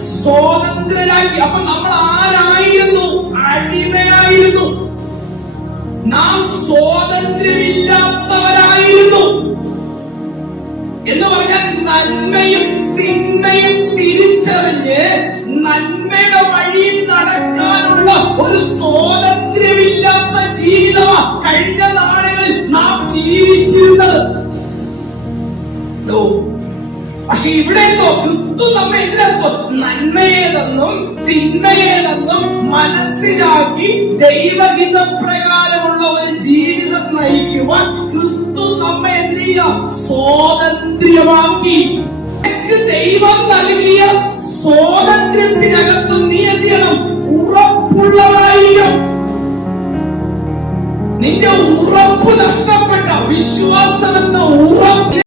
സ്വതന്ത്രരാക്കി. അപ്പൊ നമ്മൾ ആരായിരുന്നു? അടിമയായിരുന്നു. നാം സ്വാതന്ത്ര്യമില്ലാത്തവരായിരുന്നു എന്ന് പറഞ്ഞാൽ നന്മയും തിന്മയും തിരിച്ചറിഞ്ഞ് നന്മയുടെ വഴിയിൽ നടക്കാനുള്ള ഒരു സ്വാതന്ത്ര്യമില്ലാത്ത ജീവിതമാണ് കഴിഞ്ഞ നാളുകളിൽ നാം ജീവിച്ചിരുന്നത്. പക്ഷെ ഇവിടെയോ ക്രിസ്തു നമ്മെ എന്തിനാ നന്മയേതെന്നും തിന്മയേതെന്നും മനസ്സിലാക്കി ദൈവഹിത പ്രകാരമുള്ള ഒരു ജീവിതം നയിക്കുവാൻ ക്രിസ്തു നമ്മെ എന്ത് ചെയ്യാം? സ്വാതന്ത്ര്യമാക്കി. ദൈവം നൽകിയ സ്വാതന്ത്ര്യത്തിനകത്ത് നീ എന്ത് ചെയ്യണം? ഉറപ്പുള്ളവരായിരിക്കണം. നിന്റെ ഉറപ്പ് നഷ്ടപ്പെട്ട വിശ്വാസം എന്ന ഉറപ്പ്